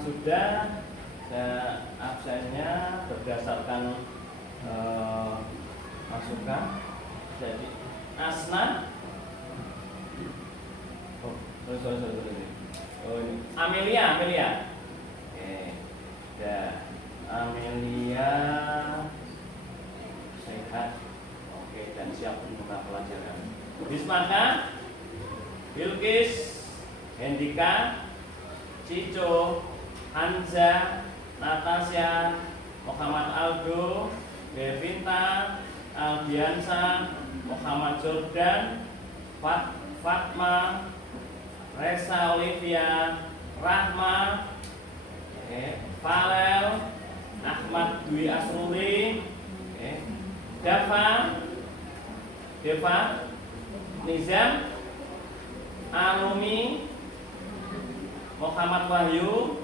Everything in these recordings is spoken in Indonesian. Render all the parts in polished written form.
Sudah, absennya berdasarkan masukan. Jadi Asna, ini Amelia. Oke, ya Amelia sehat, oke, dan siap untuk pelajaran. Bismaka, Bilkis, Hendika, Cico, Hanza, Natasha, Muhammad Aldo, Devinta, Aldiansa, Muhammad Jordan, Fatma, Reza Olivia, Rahma, Falel, Ahmad Dwi Asruli, Deva, Nizam, Anumi, Muhammad Wahyu,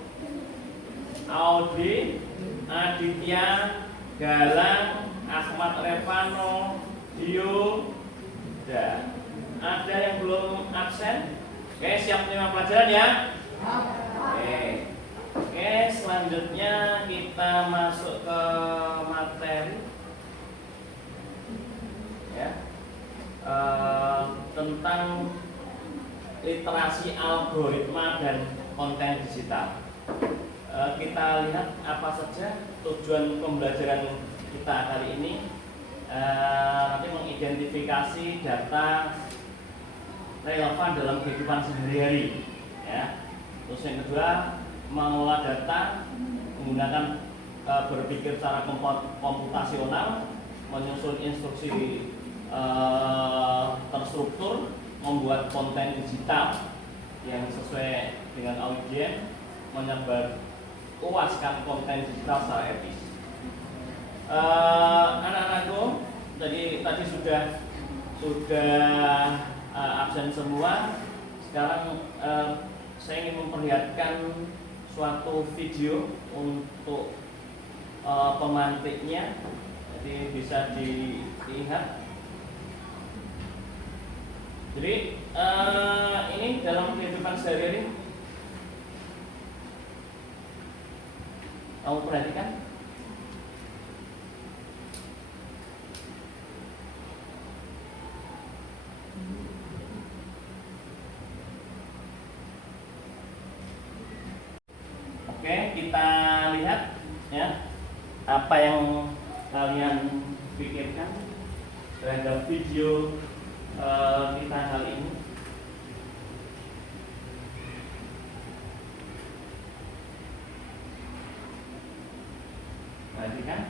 Audi, Aditya, Galang, Ahmad Revano, Dio. Ada yang belum absen? Oke, siap terima pelajaran ya? Oke, selanjutnya kita masuk ke materi ya, tentang literasi algoritma dan konten digital. Kita lihat apa saja tujuan pembelajaran kita kali ini. Nanti mengidentifikasi data relevan dalam kehidupan sehari-hari ya. Terus yang kedua, mengolah data menggunakan berpikir secara komputasional, menyusun instruksi terstruktur, membuat konten digital yang sesuai dengan audiens, menyebar luaskan konten digital secara etis. Anak-anakku tadi sudah absen semua. Sekarang saya ingin memperlihatkan suatu video untuk pemantiknya, jadi bisa dilihat. Jadi ini dalam kehidupan sehari-hari kamu perhatikan. Oke, kita lihat ya apa yang kalian pikirkan terhadap video kita kali ini. Perhatikan.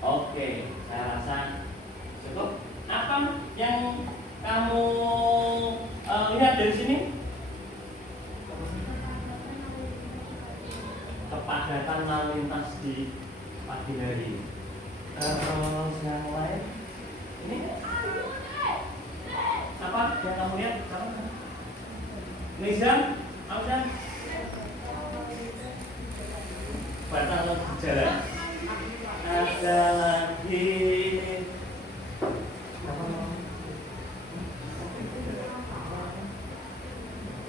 Oke, saya rasa cukup. Apa yang kamu lihat dari sini? kepadatan lalu lintas di pagi hari. Terus yang lain ini apa yang kamu lihat? Nizam, apa? Batal jalan. Ada lagi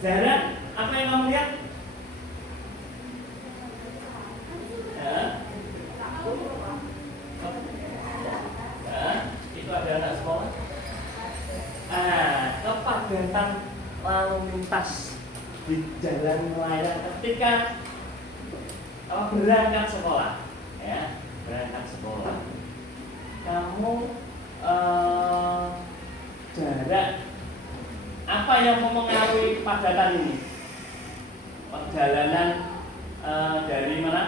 Zahra, apa yang kamu lihat? Itu ada anak sekolah. Kepadatan lalu lintas di jalan layang ketika berangkat sekolah, ya, berangkat sekolah. Kamu jarak apa yang mempengaruhi kepadatan ini? Perjalanan dari mana?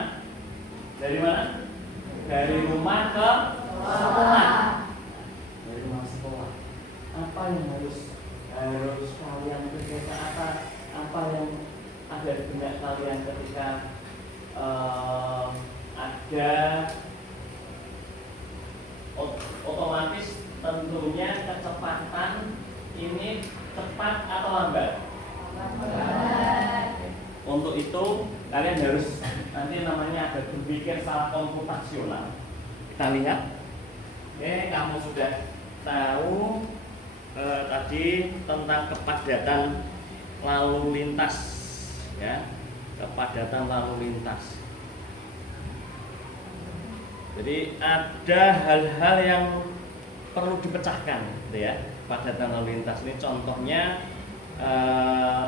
Dari mana? Dari rumah ke sekolah. Dari rumah sekolah. Apa yang harus kalian kerjakan? Apa yang ada di benak kalian ketika ada otomatis tentunya kecepatan ini cepat atau lambat? Untuk itu kalian harus nanti namanya ada berpikir secara komputasional. Kita lihat. Oke, kamu sudah tahu tadi tentang kepadatan lalu lintas, ya, kepadatan lalu lintas. Jadi ada hal-hal yang perlu dipecahkan, gitu ya. Kepadatan lalu lintas ini contohnya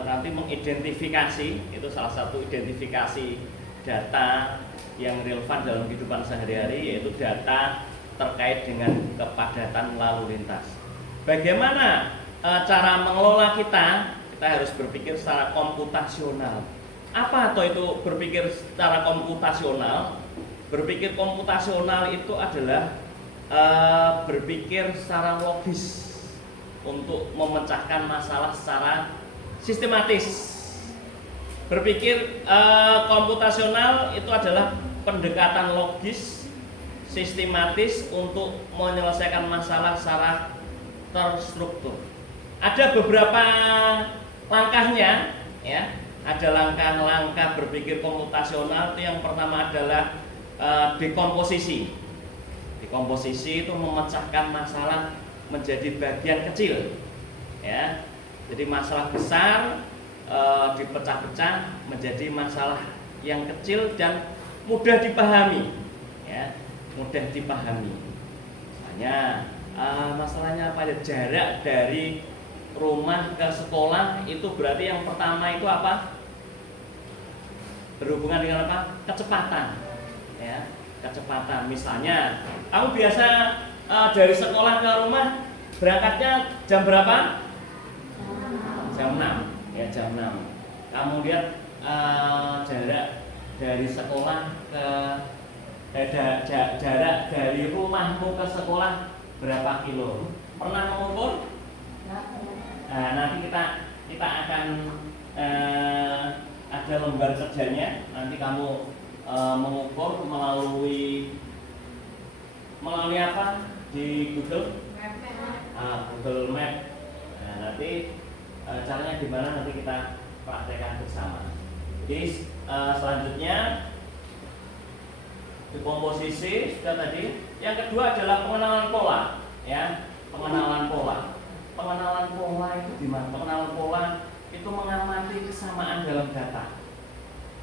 nanti mengidentifikasi, itu salah satu identifikasi data yang relevan dalam kehidupan sehari-hari, yaitu data terkait dengan kepadatan lalu lintas. Bagaimana cara mengelola kita harus berpikir secara komputasional. Apa atau itu berpikir secara komputasional? Berpikir komputasional itu adalah berpikir secara logis untuk memecahkan masalah secara sistematis. Berpikir komputasional itu adalah pendekatan logis, sistematis untuk menyelesaikan masalah secara terstruktur. Ada beberapa langkahnya, ya. Ada langkah-langkah berpikir komputasional. Itu yang pertama adalah dekomposisi. Dekomposisi itu memecahkan masalah menjadi bagian kecil, ya. Jadi masalah besar dipecah-pecah menjadi masalah yang kecil dan mudah dipahami, ya, mudah dipahami. Misalnya masalahnya apa ya? Jarak dari rumah ke sekolah itu berarti yang pertama itu apa? Berhubungan dengan apa? Kecepatan, ya, kecepatan. Misalnya kamu biasa dari sekolah ke rumah berangkatnya jam berapa? Jam 6, ya, jam 6. Kamu lihat jarak dari sekolah ke jarak dari rumahmu ke sekolah berapa kilo? Pernah mengukur? Nah, nanti kita akan ada lembar kerjanya. Nanti kamu mengukur melalui apa? Di Google Google Map. Nah, nanti caranya gimana nanti kita praktekkan bersama. Jadi selanjutnya dekomposisi sudah tadi. Yang kedua adalah pengenalan pola, ya, pengenalan pola. Pengenalan pola itu gimana? Pengenalan pola itu mengamati kesamaan dalam data,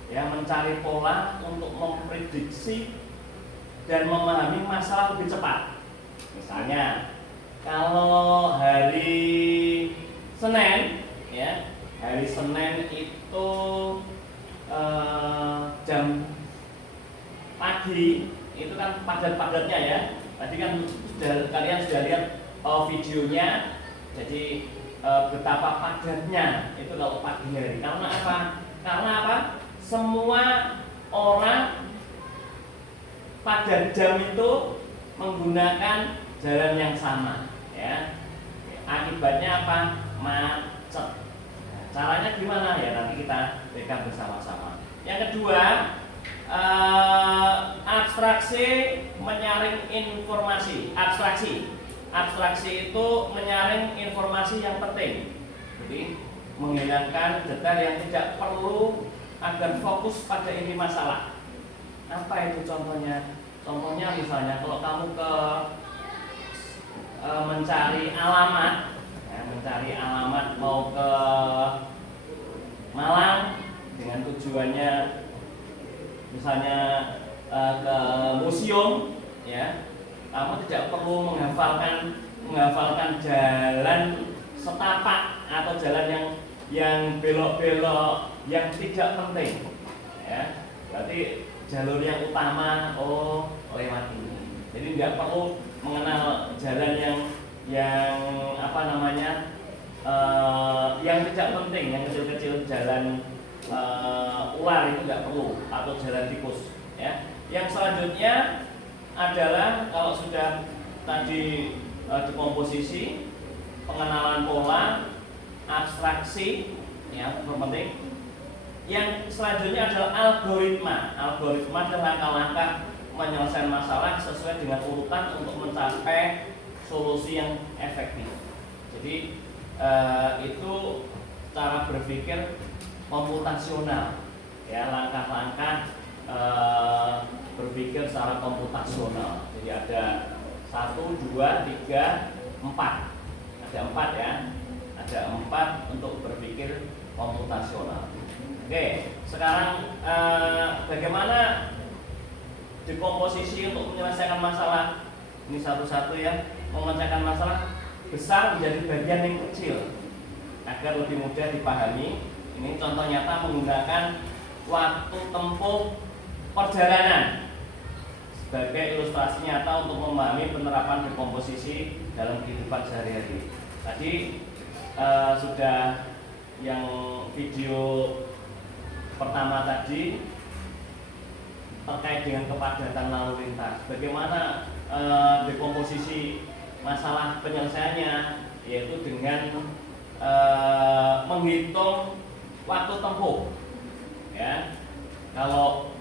ya, mencari pola untuk memprediksi dan memahami masalah lebih cepat. Misalnya kalau hari Senin, ya, hari Senin itu jam pagi itu kan padat-padatnya, ya. Tadi kan kalian sudah lihat videonya. Jadi betapa padatnya itu kalau pagi hari. Karena apa? Karena apa? Semua orang pada jam itu menggunakan jalan yang sama, ya. Akibatnya apa? Macet. Nah, caranya gimana, ya, nanti kita berikan bersama-sama. Yang kedua, Abstraksi menyaring informasi. Abstraksi itu menyaring informasi yang penting. Jadi menghilangkan detail yang tidak perlu agar fokus pada inti masalah. Apa itu contohnya? Contohnya misalnya kalau kamu mencari alamat mau ke Malang dengan tujuannya misalnya ke museum, ya, kamu tidak perlu menghafalkan jalan setapak atau jalan yang belok-belok yang tidak penting, ya. Berarti jalur yang utama lewat ini. Jadi tidak perlu mengenal jalan yang apa namanya yang tidak penting, yang kecil-kecil, jalan ular itu tidak perlu, atau jalan tikus, ya. Yang selanjutnya adalah kalau sudah tadi dekomposisi, pengenalan pola, abstraksi, ya, penting. Yang selanjutnya adalah algoritma. Algoritma adalah langkah-langkah menyelesaikan masalah sesuai dengan urutan untuk mencapai solusi yang efektif. Jadi itu cara berpikir komputasional, ya, langkah-langkah berpikir secara komputasional. Jadi ada 1, 2, 3, 4. Ada 4, ya. Ada 4 untuk berpikir komputasional. Oke, sekarang bagaimana dekomposisi untuk menyelesaikan masalah? Ini satu-satu, ya. Memecahkan masalah besar menjadi bagian yang kecil agar lebih mudah dipahami. Ini contoh nyata menggunakan waktu tempuh perjalanan sebagai ilustrasi nyata untuk memahami penerapan dekomposisi dalam kehidupan sehari-hari. Tadi sudah yang video pertama tadi terkait dengan kepadatan lalu lintas. Bagaimana dekomposisi masalah penyelesaiannya, yaitu dengan menghitung waktu tempuh, ya. Kalau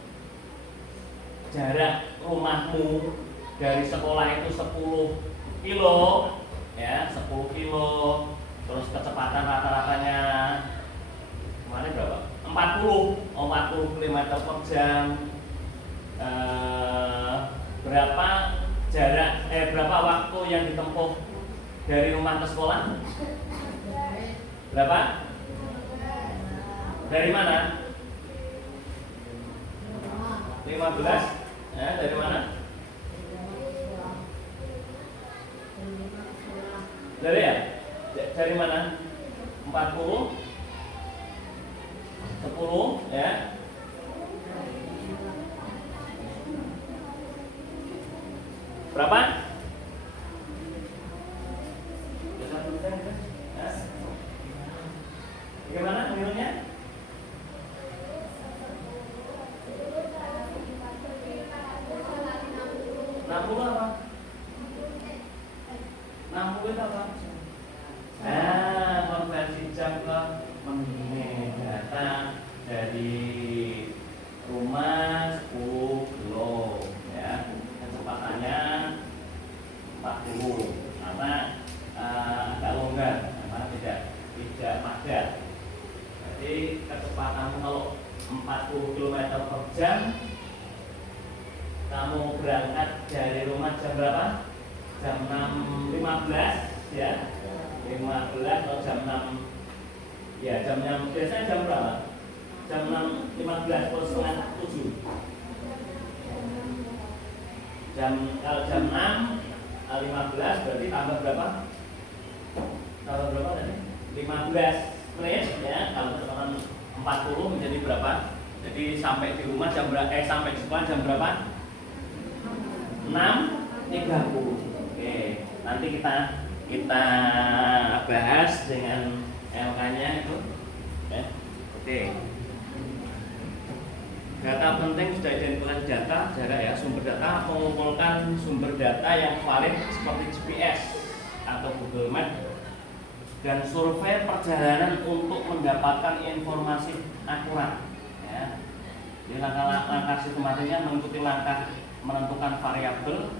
jarak rumahmu dari sekolah itu 10 kilo, ya, 10 kilo, terus kecepatan rata-ratanya kemarin berapa? 40 km per jam. Berapa waktu yang ditempuh dari rumah ke sekolah? Berapa? Dari mana? 15? Dari mana? Dari mana? 40? 10, ya. Berapa? Bagaimana menurutnya? 60 apa? 60 itu apa? Konversi jam ke menit. Data dari rumah 10 kilo, ya. Kecepatannya 40, karena agak longgar, karena tidak padat. Jadi kecepatanmu kalau 40 km per jam, kamu berangkat dari rumah jam berapa? Jam 6.15, ya. 15 atau jam 6, ya, jam biasanya jam berapa? Jam 6.15 atau setengah 7. Kalau jam 6.15 berarti tambah berapa? Tambah berapa tadi? 15 menit, ya. Kalau kecepatan 40 menjadi berapa? Jadi sampai di rumah sampai di sekolah jam berapa? 6.30. Oke, nanti kita bahas dengan LK-nya itu. Oke. Data penting sudah identifikasi data, jarak, ya. Sumber data mengumpulkan sumber data yang valid seperti GPS atau Google Map dan survei perjalanan untuk mendapatkan informasi akurat, ya. Jadi langkah sistematisnya mengikuti langkah menentukan variabel,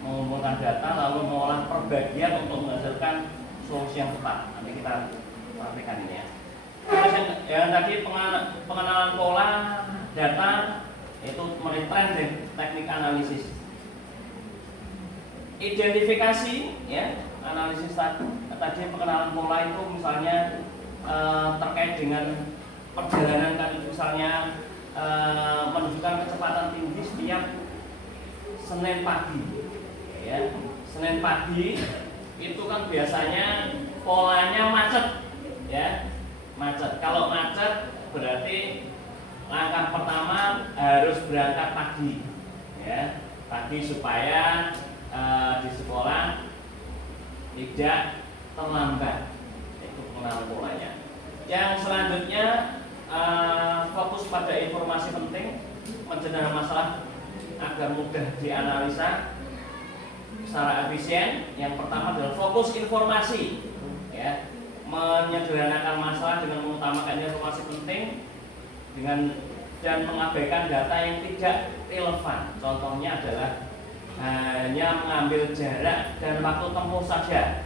mengumpulkan data, lalu mengolah perbagian untuk menghasilkan solusi yang tepat. Nanti kita praktekkan ini ya. Terus yang tadi pengenalan pola data itu meretrend teknik analisis. Identifikasi ya, analisis tadi pengenalan pola itu misalnya terkait dengan perjalanan kan, misalnya menunjukkan kecepatan tinggi setiap Senin pagi ya. Senin pagi itu kan biasanya polanya macet ya, macet. Kalau macet berarti langkah pertama harus berangkat pagi ya, pagi supaya di sekolah tidak terlambat. Itu pengenalan polanya. Yang selanjutnya fokus pada informasi penting, mencegah masalah agar mudah dianalisa secara efisien. Yang pertama adalah fokus informasi ya, menyederhanakan masalah dengan mengutamakan informasi penting dan mengabaikan data yang tidak relevan. Contohnya adalah hanya mengambil jarak dan waktu tempuh saja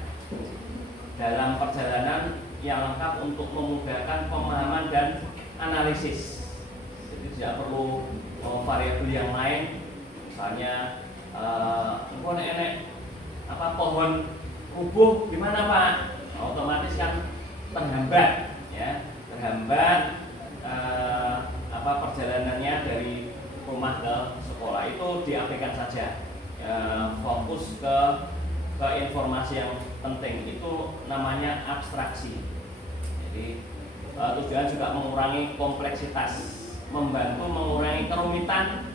dalam perjalanan yang lengkap untuk memudahkan pemahaman dan analisis. Jadi tidak perlu variabel yang lain, misalnya pohon rubuh gimana Pak? Otomatis kan terhambat ya, terhambat perjalanannya dari rumah ke sekolah. Itu diabaikan saja, fokus ke informasi yang penting. Itu namanya abstraksi. Jadi tujuan juga mengurangi kompleksitas, membantu mengurangi kerumitan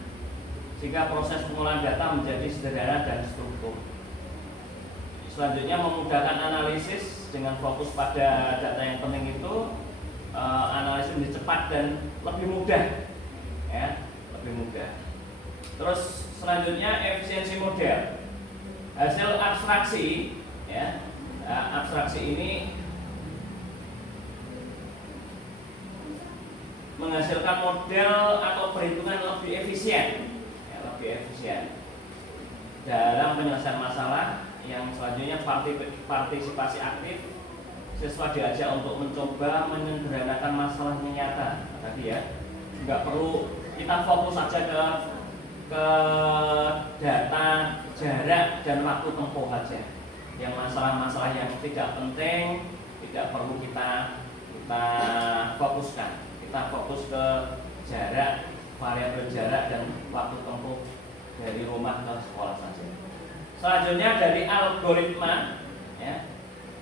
sehingga proses pengolahan data menjadi sederhana dan struktur. Selanjutnya memudahkan analisis dengan fokus pada data yang penting itu, analisis lebih cepat dan lebih mudah ya, lebih mudah. Terus selanjutnya efisiensi model. Hasil abstraksi ya, abstraksi ini menghasilkan model atau perhitungan lebih efisien ya, lebih efisien dalam penyelesaian masalah. Yang selanjutnya partisipasi aktif. Siswa diajak untuk mencoba menyederhanakan masalah yang nyata. Tadi ya, nggak perlu kita fokus saja ke data, jarak dan waktu tempuh saja. Yang masalah-masalah yang tidak penting tidak perlu kita fokuskan. Kita fokus ke jarak, variabel jarak dan waktu tempuh dari rumah ke sekolah saja. Selanjutnya dari algoritma ya.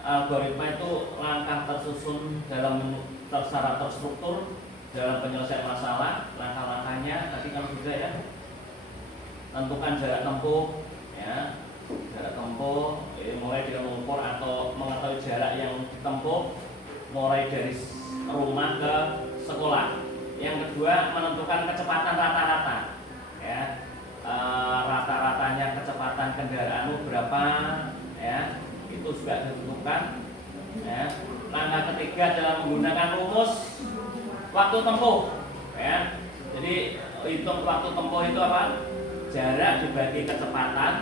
Algoritma itu langkah tersusun dalam secara terstruktur dalam penyelesaian masalah. Langkah-langkahnya tadi kan sudah ya, tentukan jarak tempuh ya, jarak tempuh mulai dengan mengukur atau mengetahui jarak yang ditempuh mulai dari rumah ke sekolah. Yang kedua menentukan kecepatan rata-rata ya, rata-ratanya kecepatan kendaraan berapa ya, itu juga ditentukan ya. Langkah ketiga adalah menggunakan rumus waktu tempuh ya. Jadi hitung waktu tempuh itu apa? Jarak dibagi kecepatan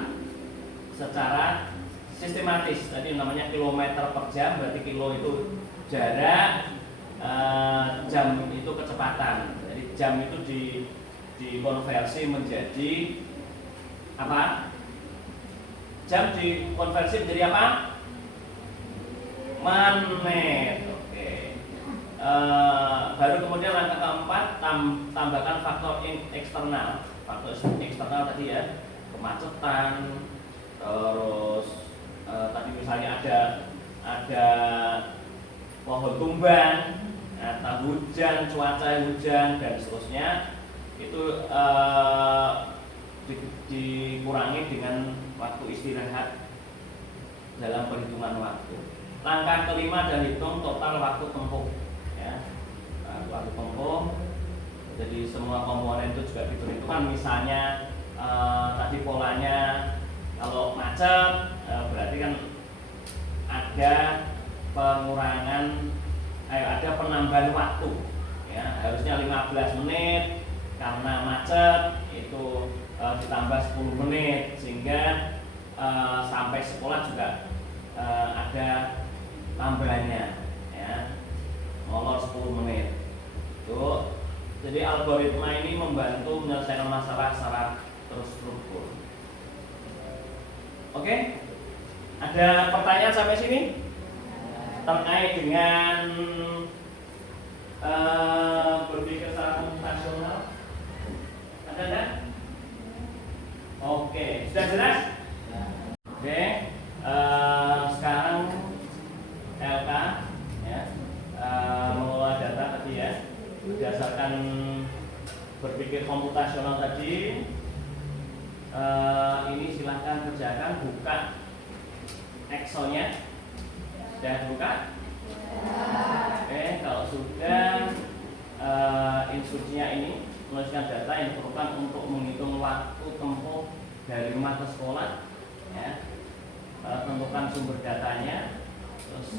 secara sistematis. Tadi namanya kilometer per jam, berarti kilo itu jarak, jam itu kecepatan. Jadi jam itu dikonversi menjadi apa? Jam dikonversi menjadi apa? Menit. Oke. Baru kemudian langkah keempat, tambahkan faktor eksternal. Faktor eksternal tadi ya, kemacetan, terus tadi misalnya ada pohon tumbang, atau hujan, cuaca hujan dan seterusnya. Itu dikurangi dengan waktu istirahat dalam perhitungan waktu. Langkah kelima adalah hitung total waktu tempuh ya. Waktu tempuh, jadi semua komponen itu juga diperhitungkan. Misalnya tadi polanya kalau macet berarti kan ada pengurangan, ada penambahan waktu ya, harusnya 15 menit karena macet itu ditambah 10 menit sehingga sampai sekolah juga ada tambahannya ya, molor 10 menit itu. Jadi algoritma ini membantu menyelesaikan masalah secara terstruktur. Oke, ada pertanyaan sampai sini terkait dengan berpikir secara komputasional? Ada enggak? Oke, sudah jelas? Oke, sekarang LK ya, mengolah data tadi ya, berdasarkan berpikir komputasional tadi. Ini silahkan kerjakan, buka Excelnya. Sudah buka? Oke, kalau sudah, instruksinya ini menuliskan data yang diperlukan untuk menghitung waktu tempuh dari rumah ke sekolah ya. Tentukan sumber datanya, terus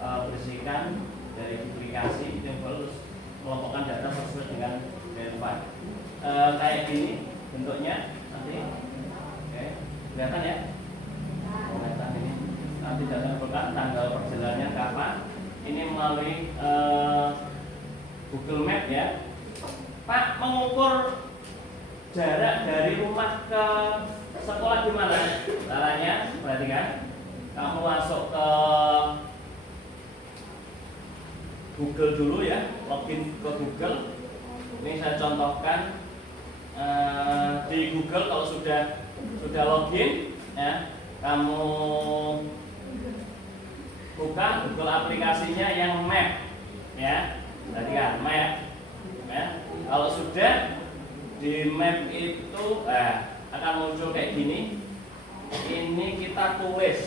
bersihkan dari duplikasi, terus kelompokkan data sesuai dengan relevan. Kayak gini bentuknya nanti. Oke, kelihatan ya? Kelihatan ini. Nanti data bukan tanggal perjalanannya kapan. Ini melalui Google Map ya. Pak, mengukur jarak dari rumah ke sekolah gimana? Caranya, perhatikan. Kamu masuk ke Google dulu ya, login ke Google. Ini saya contohkan di Google. Kalau sudah login ya, kamu buka Google aplikasinya yang Map ya. Perhatikan Map ya. Kalau sudah di Map itu akan muncul kayak gini. Ini kita tulis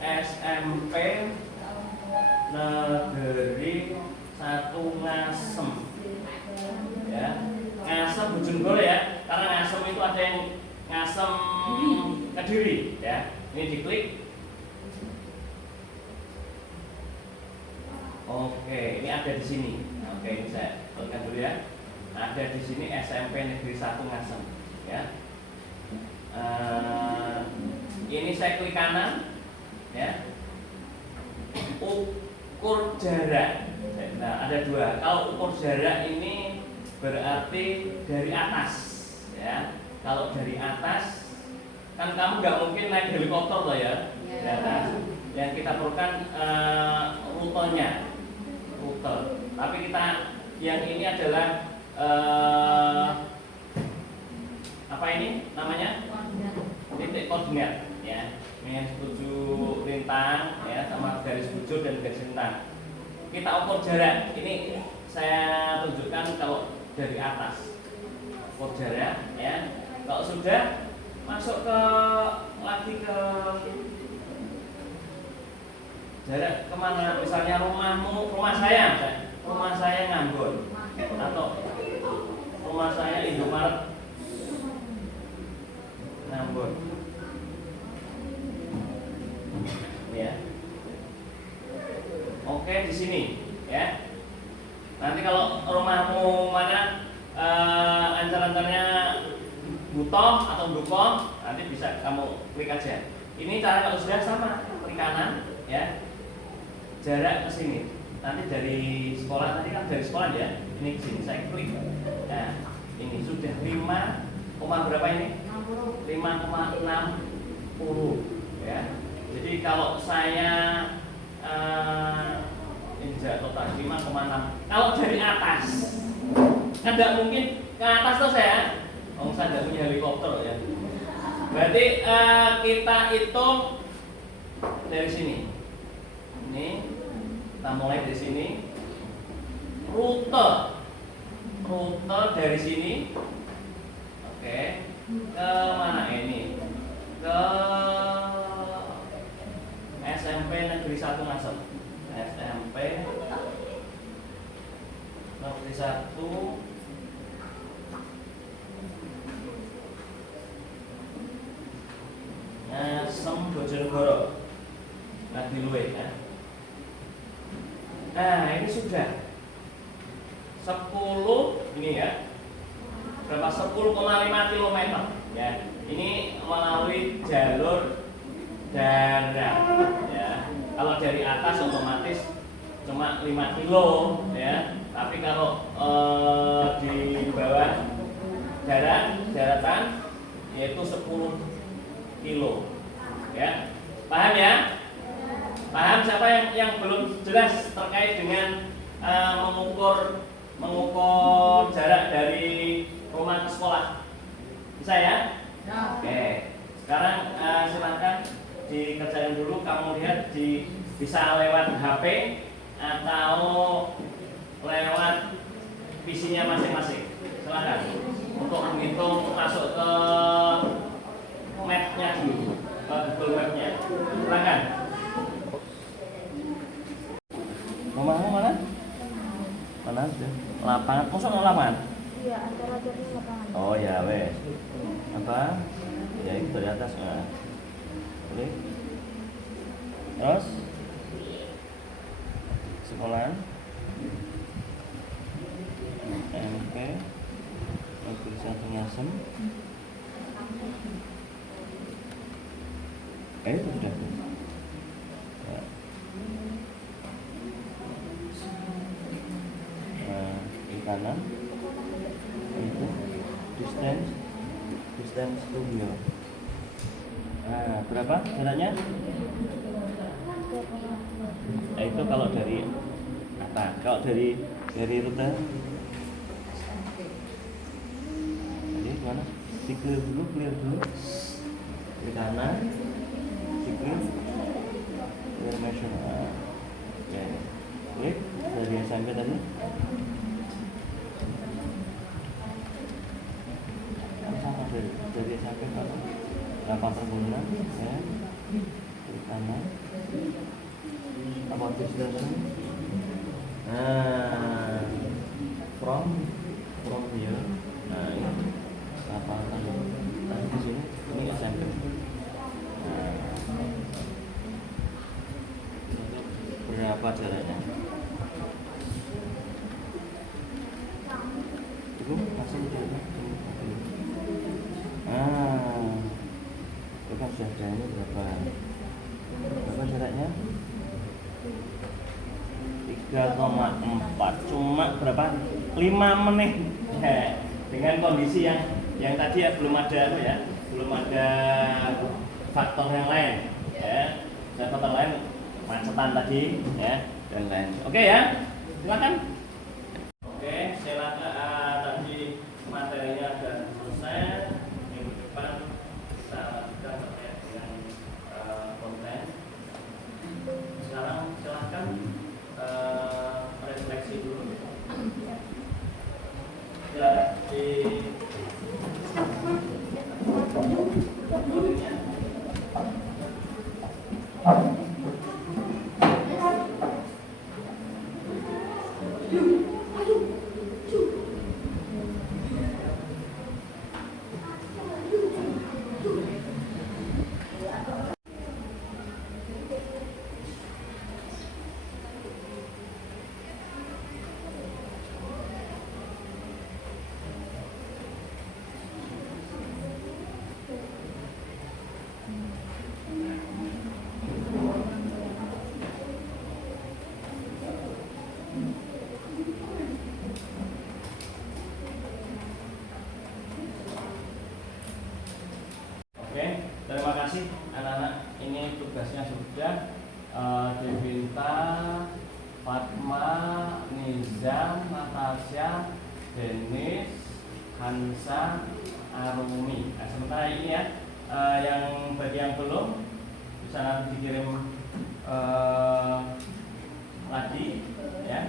SMP Negeri 1 Ngasem ya. Ngasem Bojonegoro ya, karena Ngasem itu ada yang Ngasem Kediri ya. Ini diklik. Oke, ini ada di sini. Oke, ini saya tuliskan dulu ya. Ada di sini SMP Negeri 1 Ngasem ya. Ini saya klik kanan ya. Ukur jarak. Nah, ada dua. Kalau ukur jarak ini berarti dari atas ya. Kalau dari atas kan kamu nggak mungkin naik helikopter loh ya. Di atas. Yang kita perlukan rutenya, rute. Tapi kita yang ini adalah apa ini namanya? Titik koordinat ya. Ini 7 lintang ya, sama garis bujur dan garis lintang. Kita ukur jarak. Ini saya tunjukkan kalau dari atas. Ukur jarak ya. Kalau sudah masuk ke lagi ke jarak kemana? Misalnya rumah saya Ngambon, atau rumah saya Indomaret Ngambon ya. Oke, di sini ya. Nanti kalau rumahmu mana ancar-ancarnya Butoh atau Dukoh, nanti bisa kamu klik aja. Ini cara kalau sudah sama, klik kanan ya. Jarak ke sini. Nanti dari sekolah, tadi kan dari sekolah ya. Ini ke sini saya klik. Nah, ini sudah 5, berapa ini? 5,60 ya. Jadi kalau saya ini jarak total 5,6. Kalau dari atas, kan tidak mungkin ke atas tuh saya. Saya tidak punya helikopter ya. Berarti kita hitung dari sini. Ini kita mulai dari sini. Rute dari sini. Oke. Ke mana ini? Ke SMP Negeri 1 Ngasem. SMP Negeri 1 Ngasem Bojonegoro. Lagi luwe ya. Nah, ini sudah 10 ini ya. 10,5 km ya. Ini melalui jalur darat ya. Kalau dari atas otomatis cuma 5 kilo ya. Tapi kalau di bawah daratan yaitu 10 kilo ya. Paham ya? Paham? Siapa yang belum jelas terkait dengan mengukur jarak dari rumah ke sekolah? Bisa ya? Ya. Oke. Sekarang silakan dikerjain dulu. Kamu lihat bisa lewat HP atau lewat PC-nya masing-masing. Silakan untuk menghitung masuk ke map-nya dulu, ke Google Map-nya. Silakan. Rumahmu mana? Mana? Lapangan. Kosong lapangan? Iya, antara jadi lapangan. Oh ya, wes. Apa? Ya itu dari atas. Nah. Oke. Terus sekolah MP tulisan pengasem. Itu sudah. Ya. Di kanan itu distance to here. Nah, berapa jaraknya? Itu kalau dari apa? Kalau dari rute jadi mana? Clear dulu di kanan, clear measure. Ya, klik dari SMP tadi. Sama dari SMP kalau 86 ya, di kanan. Apa distance? Nah, from here. Nah, ini apa tadi di sini? Ini SMP. Nah, berapa jaraknya? Cukup langsung jaraknya. Itu kan sudah ini berapa jaraknya? 3,4 cuma berapa? 5 menit ya, dengan kondisi yang tadi ya belum ada faktor yang lain ya, faktor lain macetan tadi ya dan lain. Oke ya, silakan. Oke, silakan. Tadi materinya sudah selesai. Minggu depan kita lanjutkan terkait dengan konten. Sekarang silakan refleksi dulu. Silakan di terima kasih anak-anak. Ini tugasnya sudah Devinta, Fatma, Nizam, Natasha, Denis, Hansa, Arumi. Nah, sementara ini ya, yang bagi yang belum bisa nanti dikirim lagi ya.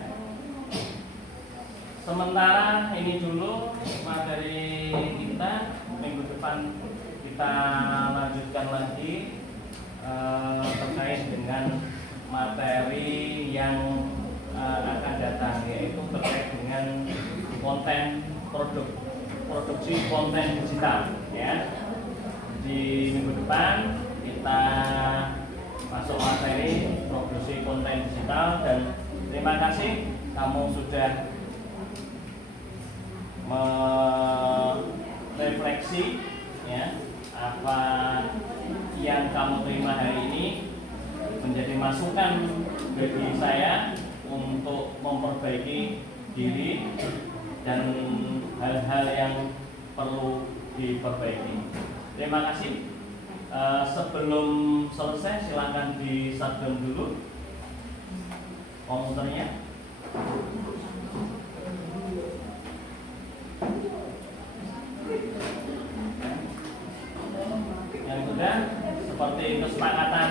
Sementara ini dulu materi kita. Minggu depan kita lanjutkan lagi terkait dengan materi yang akan datang, yaitu terkait dengan konten produksi konten digital ya. Di minggu depan kita masuk materi produksi konten digital, dan terima kasih kamu sudah isi ya apa yang kamu terima hari ini menjadi masukan bagi saya untuk memperbaiki diri dan hal-hal yang perlu diperbaiki. Terima kasih. Sebelum selesai silakan di shutdown dulu komputernya. Yang sudah seperti kesepakatan